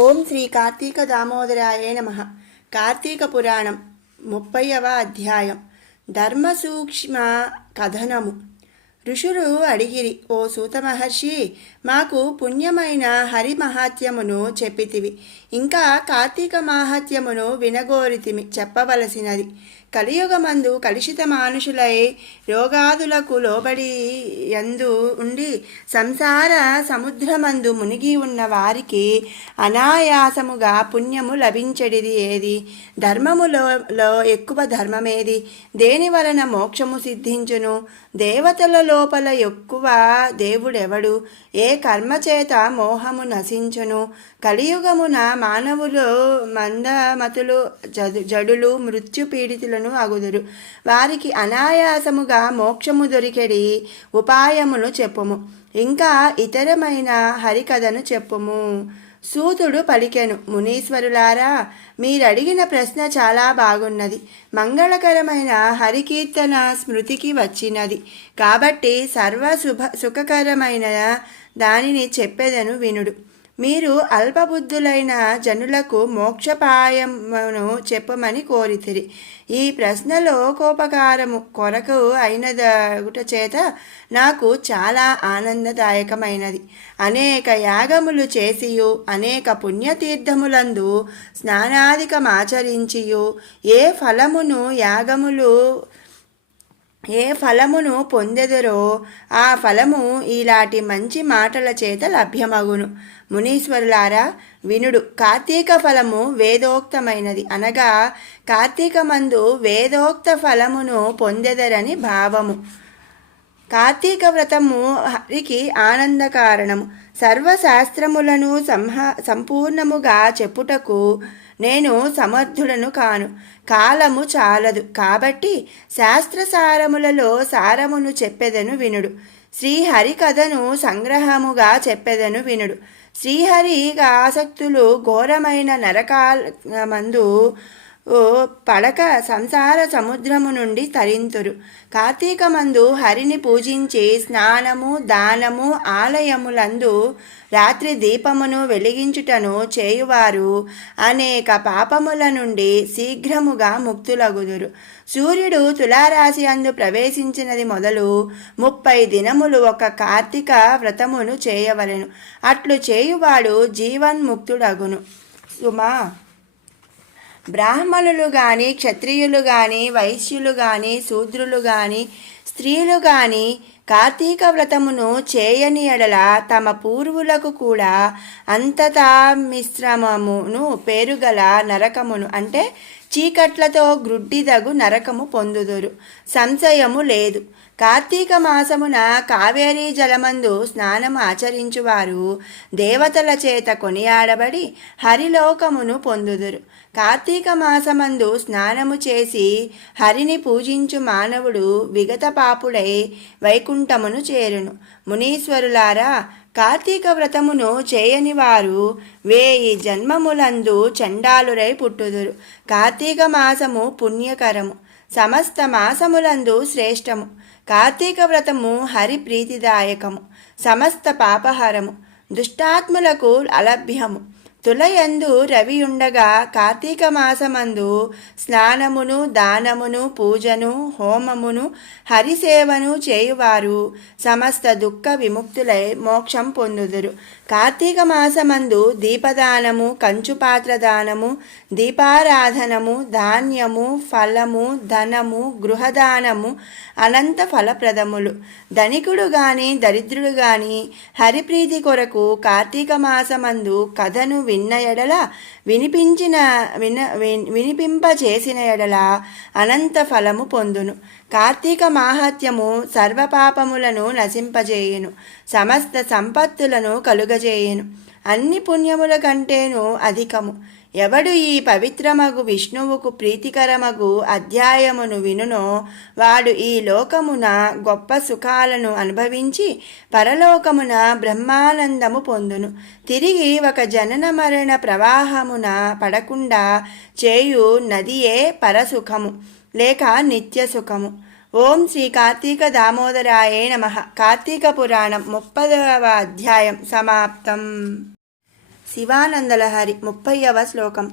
ఓం శ్రీ కార్తీక దామోదరాయ నమ. కార్తీక పురాణం 30వ అధ్యాయం. ధర్మ సూక్ష్మ కథనము. ఋషులు అడిగిరి, ఓ సూత మహర్షి, మాకు పుణ్యమైన హరి మహాత్యమును చెప్పితివి, ఇంకా కార్తీక మాహాత్యమును వినగోరితిమి, చెప్పవలసినది. కలియుగమందు కలుషిత మానుషులై రోగాదులకు లోబడి యందు ఉండి సంసార సముద్రమందు మునిగి ఉన్న వారికి అనాయాసముగా పుణ్యము లభించడిది ఏది? ధర్మములో ఎక్కువ ధర్మమేది? దేని వలన మోక్షము సిద్ధించును? దేవతల లోపల ఎక్కువ దేవుడెవడు? ఏ కర్మచేత మోహము నశించును? కలియుగమున మానవులు మందమతులు జడులు మృత్యుపీడితులను అగుదురు. వారికి అనాయాసముగా మోక్షము దొరికెడి ఉపాయమును చెప్పుము, ఇంకా ఇతరమైన హరికథను చెప్పుము. సూతుడు పలికెను, మునీశ్వరులారా, మీరడిగిన ప్రశ్న చాలా బాగున్నది. మంగళకరమైన హరికీర్తన స్మృతికి వచ్చినది కాబట్టి సుఖకరమైన దానిని చెప్పెదను వినుడు. మీరు అల్పబుద్ధులైన జనులకు మోక్షపాయమును చెప్పమని కోరితిరి. ఈ ప్రశ్న లోకోపకారము కొరకు అయినదగుట చేత నాకు చాలా ఆనందదాయకమైనది. అనేక యాగములు చేసియు అనేక పుణ్యతీర్థములందు స్నానాధికమాచరించియు ఏ ఫలమును పొందెదరో ఆ ఫలము ఇలాంటి మంచి మాటల చేత లభ్యమగును. మునీశ్వరులారా, వినుడు. కార్తీక ఫలము వేదోక్తమైనది, అనగా కార్తీకమందు వేదోక్త ఫలమును పొందెదరని భావము. కార్తీక వ్రతము హరికి ఆనందకారణము. సర్వశాస్త్రములను సంపూర్ణముగా చెప్పుటకు నేను సమర్థుడను కాను, కాలము చాలదు. కాబట్టి శాస్త్రసారములలో సారమును చెప్పెదను వినుడు. శ్రీహరి కథను సంగ్రహముగా చెప్పెదను వినుడు. శ్రీహరి ఆసక్తులు ఘోరమైన నరకామందు పడక సంసార సముద్రము నుండి తరింతురు. కార్తీకమందు హరిని పూజించి స్నానము దానము ఆలయములందు రాత్రి దీపమును వెలిగించుటను చేయువారు అనేక పాపముల నుండి శీఘ్రముగా ముక్తులగుదురు. సూర్యుడు తులారాశి అందు ప్రవేశించినది మొదలు 30 దినములు ఒక కార్తీక వ్రతమును చేయవలెను. అట్లు చేయువాడు జీవన్ముక్తుడగును. సుమా, బ్రాహ్మణులు గాని క్షత్రియులు గాని వైశ్యులు గాని శూద్రులు గాని స్త్రీలు గాని కార్తీక వ్రతమును చేయని ఎడల తమ పూర్వులకు కూడా అంతతా మిశ్రమమును పేరుగల నరకమును, అంటే చీకట్లతో గ్రుడ్డిదగు నరకము పొందుదురు. సంశయము లేదు. కార్తీక మాసమున కావేరీ జలమందు స్నానము ఆచరించువారు దేవతల చేత కొనియాడబడి హరిలోకమును పొందుదురు. కార్తీక మాసమందు స్నానము చేసి హరిని పూజించు మానవుడు విగత పాపుడై వైకుంఠమును చేరును. మునీశ్వరులారా, కార్తీక వ్రతమును చేయని వారు 1000 జన్మములందు చండాలురై పుట్టుదురు. కార్తీక మాసము పుణ్యకరము, సమస్త మాసములందు శ్రేష్టము. కార్తీక వ్రతము హరి ప్రీతిదాయకము, సమస్త పాపహరము, దుష్టాత్ములకు అలభ్యము. తులయందు రవి ఉండగా కార్తీక మాసమందు స్నానమును దానమును పూజను హోమమును హరిసేవను చేయువారు సమస్త దుఃఖ విముక్తులై మోక్షం పొందుదురు. కార్తీక మాసమందు దీపదానము, కంచుపాత్ర దానము, దీపారాధనము, ధాన్యము, ఫలము, ధనము, గృహదానము అనంత ఫలప్రదములు. ధనికుడు గాని దరిద్రుడు గాని హరిప్రీతి కొరకు కార్తీక మాసమందు కథను విన్న ఎడల వినిపింపచేసిన ఎడల అనంత ఫలము పొందును. కార్తీక మాహాత్మ్యము సర్వపాపములను నశింపజేయును, సమస్త సంపత్తులను కలుగజేయును, అన్ని పుణ్యముల కంటేను అధికము. ఎవడు ఈ పవిత్రమగు విష్ణువుకు ప్రీతికరమగు అధ్యాయమును వినునో వాడు ఈ లోకమున గొప్ప సుఖాలను అనుభవించి పరలోకమున బ్రహ్మానందము పొందును. తిరిగి ఒక జనన మరణ ప్రవాహమున పడకుండా చేయు నదియే పరసుఖము లేక నిత్య సుఖము. ఓం శ్రీ కార్తీక దామోదరాయ నమః. కార్తీక పురాణం 30వ అధ్యాయం సమాప్తం. శివానందలహరి 30వ శ్లోకం.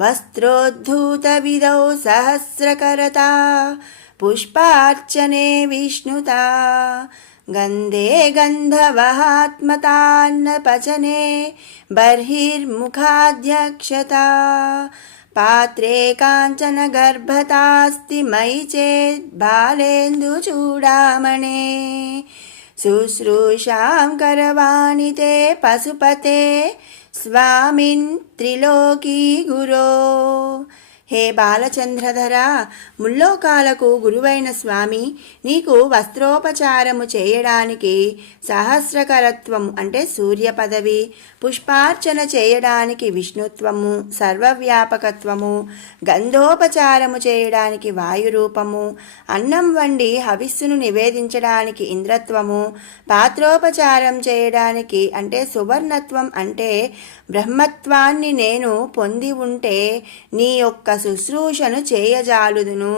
వస్త్రోద్ధూతవిదౌ సహస్రకరతా పుష్పార్చనే విష్ణుతా గంధే గంధవహాత్మతాన్న పచనే బర్హిర్ముఖాధ్యక్షతా పాత్రే కాంచన గర్భతాస్తి మయి చేద్ బాలేందుచూడామణే శుశ్రూషాం కరవాణి తే పశుపతే స్వామిన్ త్రిలోకీ గురో. హే బాలచంద్రధర, ముల్లోకాలకు గురువైన స్వామి, నీకు వస్త్రోపచారము చేయడానికి సహస్రకరత్వము అంటే సూర్య పదవి, పుష్పార్చన చేయడానికి విష్ణుత్వము, సర్వవ్యాపకత్వము, గంధోపచారము చేయడానికి వాయురూపము, అన్నం వండి హవిస్సును నివేదించడానికి ఇంద్రత్వము, పాత్రోపచారం చేయడానికి అంటే సువర్ణత్వం అంటే బ్రహ్మత్వాన్ని నేను పొంది ఉంటే నీ యొక్క శుశ్రూషను చేయజాలుదును.